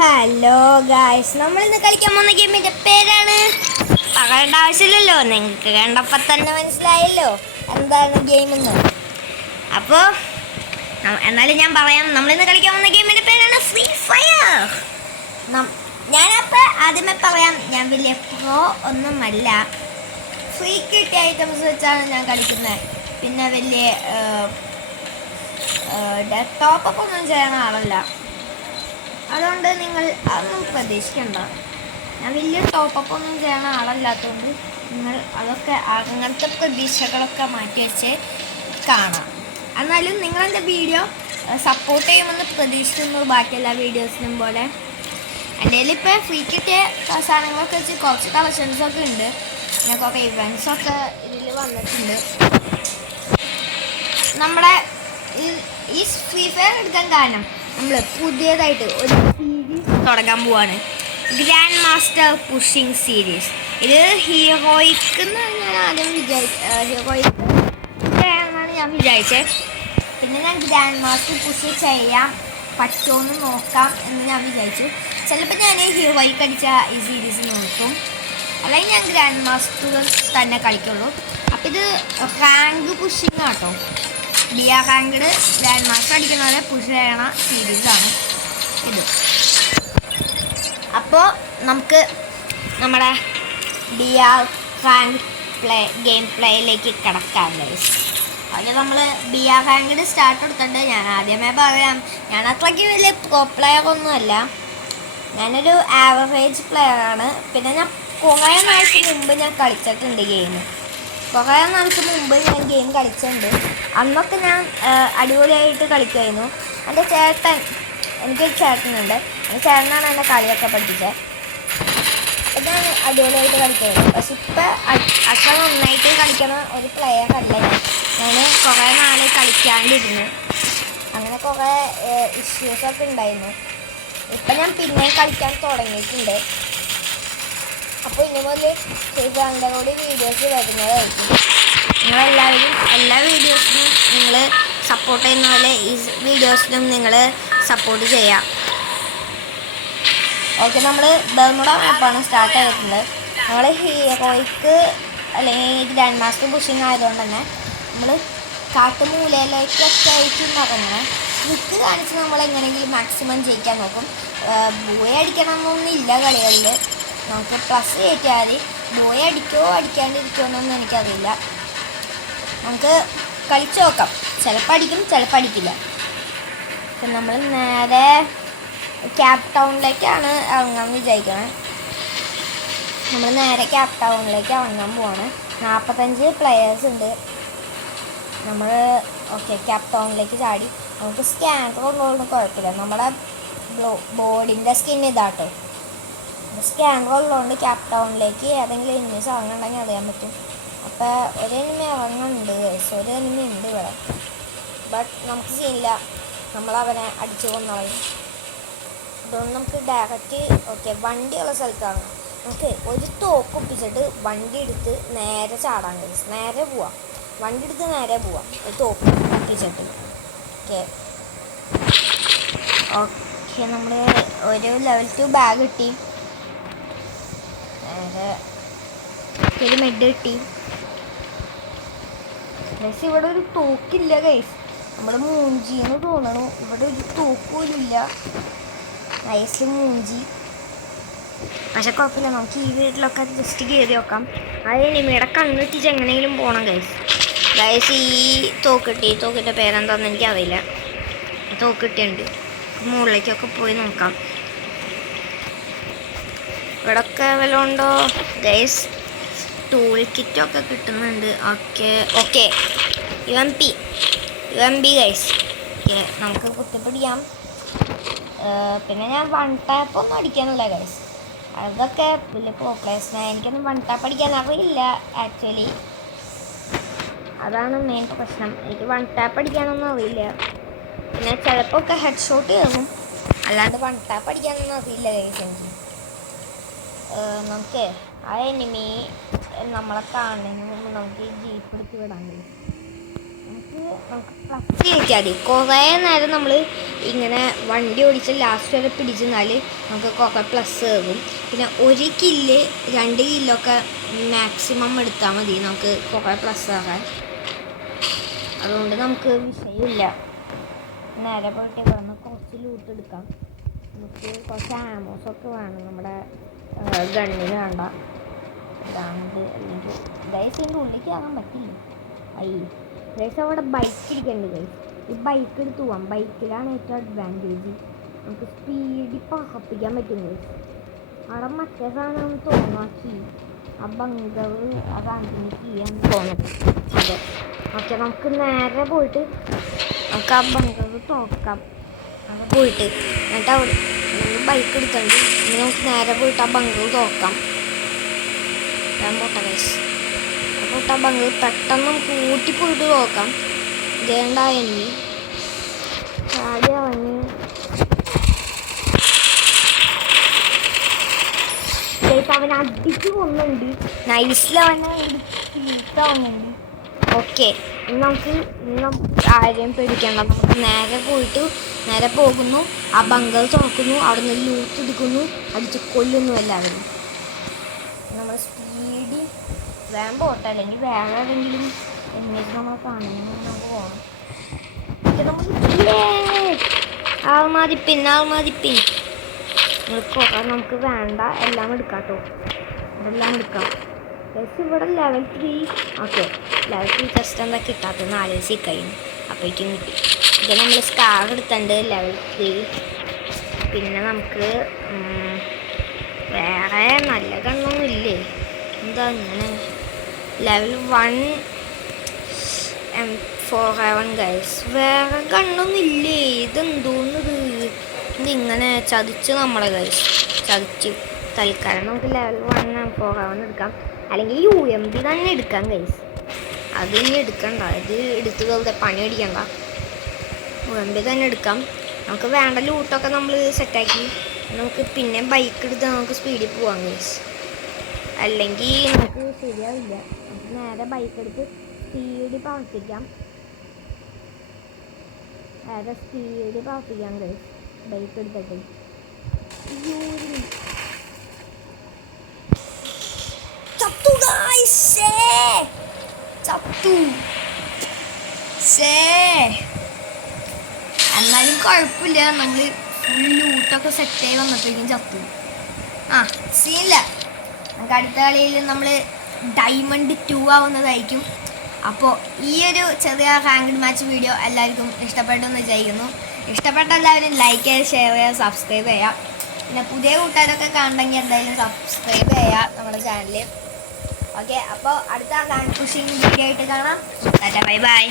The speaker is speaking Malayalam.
ഹലോ ഗായ്സ്, നമ്മളിന്ന് കളിക്കാൻ പോകുന്ന ഗെയിമിന്റെ പേരാണ്. പറയേണ്ട ആവശ്യമില്ലല്ലോ, നിങ്ങൾക്ക് കണ്ടപ്പോൾ തന്നെ മനസ്സിലായല്ലോ എന്താണ് ഗെയിം എന്ന്. അപ്പോൾ എന്നാലും ഞാൻ പറയാം, നമ്മളിന്ന് കളിക്കാൻ പോകുന്ന ഗെയിമിന്റെ പേരാണ് ഫ്രീ ഫയർ. ഞാനപ്പോൾ ആദ്യമേ പറയാം, ഞാൻ വലിയ പ്രോ ഒന്നുമല്ല. ഫ്രീ കിട്ടിയ ഐറ്റംസ് വെച്ചാണ് ഞാൻ കളിക്കുന്നത്. പിന്നെ വലിയ ടോപ്പപ്പ് ഒന്നും ചെയ്യണ ആളല്ല. അതുകൊണ്ട് നിങ്ങൾ അതൊന്നും പ്രതീക്ഷിക്കണ്ട. ഞാൻ വലിയ ടോപ്പപ്പ് ഒന്നും ചെയ്യണ ആളല്ലാത്തതുകൊണ്ട് നിങ്ങൾ അതൊക്കെ അങ്ങനത്തെ പ്രതീക്ഷകളൊക്കെ മാറ്റി വെച്ച് കാണാം. എന്നാലും നിങ്ങളെൻ്റെ വീഡിയോ സപ്പോർട്ട് ചെയ്യുമെന്ന് പ്രതീക്ഷിക്കുന്നു. ബാക്കി എല്ലാ വീഡിയോസിനും പോലെ എൻ്റെ കയ്യിൽ ഇപ്പോൾ ഫ്രീ കിട്ടിയ സാധനങ്ങളൊക്കെ വെച്ച് കുറച്ച് കളക്ഷൻസൊക്കെ ഉണ്ട്. പിന്നെ കുറേ ഇവൻറ്റ്സൊക്കെ ഇതിൽ വന്നിട്ടുണ്ട്. നമ്മുടെ ഈ ഫ്രീ ഫയർ എടുക്കാൻ കാരണം നമ്മൾ പുതിയതായിട്ട് ഒരു സീരീസ് തുടങ്ങാൻ പോവാണ്. Grand master pushing series. ഇത് ഹീറോയ്ക്ക് എന്നാണ് ഞാൻ ആദ്യം ഹീറോയ്ക്ക് ഞാൻ വിചാരിച്ചത്. പിന്നെ ഞാൻ ഗ്രാൻഡ് മാസ്റ്റർ പുഷ് ചെയ്യാൻ പറ്റുമോയെന്ന് നോക്കാം എന്ന് ഞാൻ വിചാരിച്ചു. ചിലപ്പോൾ ഞാൻ ഹീറോയ്ക്ക് അടിച്ച ഈ സീരീസ് നോക്കും, അല്ലെങ്കിൽ ഞാൻ ഗ്രാൻഡ് മാസ്റ്റർ തന്നെ കളിക്കുള്ളൂ. അപ്പോൾ ഇത് റാങ്ക് പുഷിങ് ആട്ടോ. ബിആർ റാങ്ക്ഡ് ഗ്രാൻഡ് മാസ്റ്റർ അടിക്കുന്നവരെ പുഷ് ചെയ്യണ സീരീസാണ് ഇത്. അപ്പോൾ നമുക്ക് നമ്മുടെ ബിആർ റാങ്ക് ഗെയിം പ്ലേയിലേക്ക് കിടക്കാം ഗൈസ്. അതിൽ നമ്മൾ ബിആർ റാങ്ക്ഡ് സ്റ്റാർട്ട് എടുത്തിട്ടുണ്ട്. ഞാൻ ആദ്യമേ പറയാം, ഞാൻ അത്രയ്ക്ക് വലിയ പ്രോ പ്ലെയർ ഒന്നുമല്ല. ഞാനൊരു ആവറേജ് പ്ലെയറാണ്. പിന്നെ ഞാൻ കുറേ നാൾക്ക് മുമ്പ് ഞാൻ കളിച്ചിട്ടുണ്ട് ഗെയിം. കുറേ നാൾക്ക് മുമ്പ് ഞാൻ ഗെയിം കളിച്ചിട്ടുണ്ട്. അന്നൊക്കെ ഞാൻ അടിപൊളിയായിട്ട് കളിക്കുമായിരുന്നു. എൻ്റെ ചേട്ടൻ, എനിക്കൊരു ചേട്ടനുണ്ട്, എൻ്റെ ചേട്ടനാണ് എന്നെ കളിയൊക്കെ പഠിപ്പിച്ചത്. ഞാൻ അടിപൊളിയായിട്ട് കളിക്കുമായിരുന്നു. പക്ഷെ ഇപ്പം അത്ര നന്നായിട്ട് കളിക്കണ ഒരു പ്ലെയർ അല്ല ഞാൻ കുറേ നാൾ കളിക്കാണ്ടിരുന്നു. അങ്ങനെ കുറേ ഇഷ്യൂസൊക്കെ ഉണ്ടായിരുന്നു. ഇപ്പം ഞാൻ പിന്നെയും കളിക്കാൻ തുടങ്ങിയിട്ടുണ്ട്. അപ്പോൾ ഇനി മുതൽ ഫ്രീഫയറിൻ്റെ കൂടി വീഡിയോസ് വരുന്നതായിരിക്കും. നിങ്ങളെല്ലാവരും എല്ലാ വീഡിയോസിനും നിങ്ങൾ സപ്പോർട്ട് ചെയ്യുന്ന പോലെ ഈ വീഡിയോസിനും നിങ്ങൾ സപ്പോർട്ട് ചെയ്യാം. ഓക്കെ, നമ്മൾ ബർമുഡ മാപ്പാണ് സ്റ്റാർട്ട് ചെയ്തിട്ടുള്ളത്. നമ്മൾ ഹീറോയ്ക്ക് അല്ലെങ്കിൽ ഗ്രാൻഡ് മാസ്റ്റർ പുഷിങ് ആയതുകൊണ്ട് തന്നെ നമ്മൾ കാട്ടുമൂലയിലേക്കൊക്കെ ആയിട്ട് ഇറങ്ങണം. ട്രിക്ക് കാണിച്ച് നമ്മൾ എങ്ങനെയെങ്കിലും മാക്സിമം ജയിക്കാൻ നോക്കും. ബോയ് അടിക്കണമെന്നൊന്നുമില്ല കളികളിൽ. നമുക്ക് പ്ലസ് കയറ്റിയാൽ മതി. ബോയ് അടിക്കുമോ അടിക്കാണ്ടിരിക്കുമോ എന്നൊന്നും എനിക്കറിയില്ല. നമുക്ക് കളിച്ച് നോക്കാം. ചിലപ്പോൾ അടിക്കും, ചിലപ്പോൾ അടിക്കില്ല. അപ്പം നമ്മൾ നേരെ ക്യാപ് ടൗണിലേക്കാണ് ഇറങ്ങാൻ വിചാരിക്കുന്നത്. നമ്മൾ നേരെ ക്യാപ് ടൗണിലേക്ക് ഇറങ്ങാൻ പോവാണ്. 45 പ്ലെയേഴ്സ് ഉണ്ട്. നമ്മൾ ക്യാപ് ടൗണിലേക്ക് ചാടി. നമുക്ക് സ്കാനർ ഉള്ളതുകൊണ്ട് കുഴപ്പമില്ല. നമ്മുടെ ബോർഡിൻ്റെ സ്കിൻ ഇതാട്ടോ. സ്കാനർ ഉള്ളതുകൊണ്ട് ക്യാപ് ടൗണിലേക്ക് ഏതെങ്കിലും എനിമീസ് ഇറങ്ങുന്നുണ്ടെങ്കിൽ അറിയാൻ പറ്റും. അപ്പോൾ ഒരു എനിമി ഇറങ്ങുന്നുണ്ട്, ഒരു എനിമി ഉണ്ട് ഇവിടെ. ബട്ട് നമുക്ക് ചെയ്യില്ല, നമ്മളവനെ അടിച്ചു കൊന്നളയും. അതുകൊണ്ട് നമുക്ക് ഡയറക്റ്റ് വണ്ടിയുള്ള സ്ഥലത്താണ്. നമുക്ക് ഒരു തോക്ക് ഒപ്പിച്ചിട്ട് വണ്ടി എടുത്ത് നേരെ ചാടാൻ കഴിയും. നേരെ പോവാം, വണ്ടി എടുത്ത് നേരെ പോവാം, ഒരു തോക്ക് ഒപ്പിച്ചിട്ട്. ഓക്കെ നമ്മൾ ഒരു ലെവൽ 2 ബാഗ് കിട്ടി. നേരെ ഒരു മെഡ് കിട്ടി. ഗൈസ്, ഇവിടെ ഒരു തോക്കില്ല ഗൈസ്. നമ്മുടെ മൂഞ്ചിന്ന് തോന്നണു. ഇവിടെ ഒരു തോക്ക് പോലും ഇല്ല. നൈസ് മൂഞ്ചി. പക്ഷെ കുഴപ്പമില്ല, നമുക്ക് ഈ വീട്ടിലൊക്കെ ജസ്റ്റ് കയറി നോക്കാം. ആ എനിമിയുടെ കണ്ണിട്ടിച്ച് എങ്ങനെയെങ്കിലും പോകണം ഗൈസ്. ഈ തോക്ക് കിട്ടി. തോക്കിൻ്റെ പേരെന്താണെന്ന് എനിക്കറിയില്ല. തോക്ക് കിട്ടിയുണ്ട്. മുകളിലേക്കൊക്കെ പോയി നോക്കാം. ഇവിടെയൊക്കെ വല്ലതും ഉണ്ടോ ഗൈസ്? ടൂൾ കിറ്റൊക്കെ കിട്ടുന്നുണ്ട്. Okay UMP guys. നമുക്ക് കുത്തിപ്പിടിക്കാം. പിന്നെ ഞാൻ വൺ ടാപ്പ് ഒന്നും അടിക്കാനില്ല ഗൈസ്. അതൊക്കെ വലിയ പ്രോപ്ലേഴ്സിനാണ്. എനിക്കൊന്നും വൺ ടാപ്പ് അടിക്കാൻ അറിയില്ല ആക്ച്വലി. അതാണ് മെയിൻ പ്രശ്നം. എനിക്ക് വൺ ടാപ്പ് അടിക്കാനൊന്നും അറിയില്ല. പിന്നെ ചിലപ്പോൾ ഒക്കെ ഹെഡ് ഷോട്ട് കയറും, അല്ലാണ്ട് വൺ ടാപ്പ് അടിക്കാനൊന്നും അറിയില്ല ഗൈസ് എനിക്ക്. നമുക്ക് ആ എനിമി നമ്മളെ കാണുന്നതിന് മുമ്പ് നമുക്ക് ജീപ്പ് എടുത്ത് വിടാൻ കഴിയും. നമുക്ക് നമുക്ക് പ്ലസ് കയറ്റിയാൽ മതി. കുറേ നേരം നമ്മൾ ഇങ്ങനെ വണ്ടി ഓടിച്ച് ലാസ്റ്റ് വരെ പിടിച്ചെന്നാൽ നമുക്ക് കുറേ പ്ലസ് കയറും. പിന്നെ 1 കില്ല് 2 കില്ലൊക്കെ മാക്സിമം എടുത്താൽ മതി നമുക്ക് കുറേ പ്ലസ് കയറാൻ. അതുകൊണ്ട് നമുക്ക് വിഷയമില്ല. നേരെ പോയിട്ട് വന്ന് കുറച്ച് ലൂട്ട് എടുക്കാം. നമുക്ക് കുറച്ച് ആമോസൊക്കെ വേണം നമ്മുടെ ഗണ്ണിന് വേണ്ട. ഇതാണ്ട് അല്ലെങ്കിൽ ഗൈസിൻ്റെ ഉള്ളിൽ കയറാൻ പറ്റില്ല. ഗൈസ് അവിടെ ബൈക്ക് ഇരിക്കുന്നുണ്ട് ഗൈസ്. ഈ ബൈക്ക് എടുത്ത് പോവാം. ബൈക്കിലാണ് ഏറ്റവും അഡ്വാൻറ്റേജ്. നമുക്ക് സ്പീഡിൽ പറപ്പിക്കാൻ പറ്റും ഗൈസ്. അവിടെ മറ്റേ സാധനം തോന്നാക്കി ആ ബങ്കർ അതാണ് ചെയ്യാൻ തോന്നുന്നത്. അതെ ഓക്കെ, നമുക്ക് നേരെ പോയിട്ട് നമുക്ക് ആ ബങ്കർ തുറക്കാം. അവിടെ പോയിട്ട് എന്നിട്ട് അവിടെ നമ്മൾ ബൈക്ക് എടുക്കണ്ട്. ഇനി നമുക്ക് നേരെ പോയിട്ട് ആ ബങ്കർ തുറക്കാം. ഞാൻ പോട്ടെ ഗൈസ്. അപ്പോൾ ആ ബങ്കർ പെട്ടെന്ന് കൂട്ടിപ്പോയിട്ട് നോക്കാം. ഇതേണ്ട എനിക്ക് ചാടി ഇറങ്ങി അവൻ അടിച്ച് കൊന്നുണ്ട്. നൈസിൽ അവനെ ചീത്താവുന്നുണ്ട്. ഓക്കെ, ഇന്ന് നമുക്ക് ആരെയും പേടിക്കണ്ട. നമുക്ക് നേരെ പോകുന്നു, ആ ബങ്കർ തുറക്കുന്നു, അവിടെ നിന്ന് ലൂട്ട് എടുക്കുന്നു, അടിച്ച് കൊല്ലുന്നു എല്ലാവരും. നമ്മൾ സ്പീഡിൽ വേഗം പോട്ടെ, അല്ലെങ്കിൽ വേറെ ഏതെങ്കിലും എന്നിട്ട് നമ്മൾ കാണുന്നു നമുക്ക് പോകണം. ആൾമാതിപ്പിൻ നമുക്ക് വേണ്ട എല്ലാം എടുക്കാം കേട്ടോ. അതെല്ലാം എടുക്കാം. ജസ്റ്റ് ഇവിടെ ലെവൽ 3 ഓക്കെ. ലെവൽ 3 ജസ്റ്റ് എന്താ കിട്ടാത്തത് 4 കഴിഞ്ഞു. അപ്പോഴേക്കും കിട്ടി. ഇത് നമ്മൾ സ്റ്റാർ എടുത്തിട്ടുണ്ട് ലെവൽ 3. പിന്നെ നമുക്ക് വേറെ നല്ല കണ്ണൊന്നും ഇല്ലേ? എന്താ ഇങ്ങനെ ലെവൽ 1 M4A1 ഗൈസ്. വേറെ കണ്ണൊന്നും ഇല്ലേ? ഇതെന്തോന്നത്? ഇതിങ്ങനെ ചതിച്ച് നമ്മളെ ഗൈസ് ചതിച്ച്. തൽക്കാലം നമുക്ക് ലെവൽ 1 M4A1 എടുക്കാം. അല്ലെങ്കിൽ UMP തന്നെ എടുക്കാം ഗൈസ്. അത് ഇനി എടുക്കണ്ട, ഇത് എടുത്ത് വെറുതെ പണി അടിക്കണ്ട. UMP തന്നെ എടുക്കാം. നമുക്ക് വേണ്ട ലൂട്ടൊക്കെ നമ്മൾ സെറ്റാക്കി നമുക്ക് പിന്നെ ബൈക്ക് എടുത്ത് നമുക്ക് സ്പീഡിൽ പോവാം ഗൈസ്. അല്ലെങ്കിൽ നമുക്ക് ശരിയാവില്ല. നമുക്ക് നേരെ ബൈക്ക് എടുത്ത് സ്പീഡിൽ പ്രവർത്തിക്കാം. ഗൈസ് ബൈക്ക് എടുത്തിട്ട് എന്നാലും കുഴപ്പമില്ല. നമ്മൾ ഫുൾ ലൂട്ടൊക്കെ സെറ്റായി വന്നപ്പോഴേക്കും ചത്തു. സീനില്ല. നമുക്ക് അടുത്ത കളിയിൽ നമ്മൾ ഡയമണ്ട് 2 ആവുന്നതായിരിക്കും. അപ്പോൾ ഈ ഒരു ചെറിയ റാങ്ക്ഡ് മാച്ച് വീഡിയോ എല്ലാവർക്കും ഇഷ്ടപ്പെട്ടെന്ന് വിചാരിക്കുന്നു. ഇഷ്ടപ്പെട്ട എല്ലാവരും ലൈക്ക് ചെയ്ത് ഷെയർ ചെയ്യുക, സബ്സ്ക്രൈബ് ചെയ്യുക. പിന്നെ പുതിയ കൂട്ടുകാരൊക്കെ കാണണമെങ്കിൽ എന്തായാലും സബ്സ്ക്രൈബ് ചെയ്യുക നമ്മുടെ ചാനലിൽ. ഓക്കെ, അപ്പോൾ അടുത്ത റാങ്ക് പുഷിംഗ് വീഡിയോ ആയിട്ട് കാണാം. Bye bye.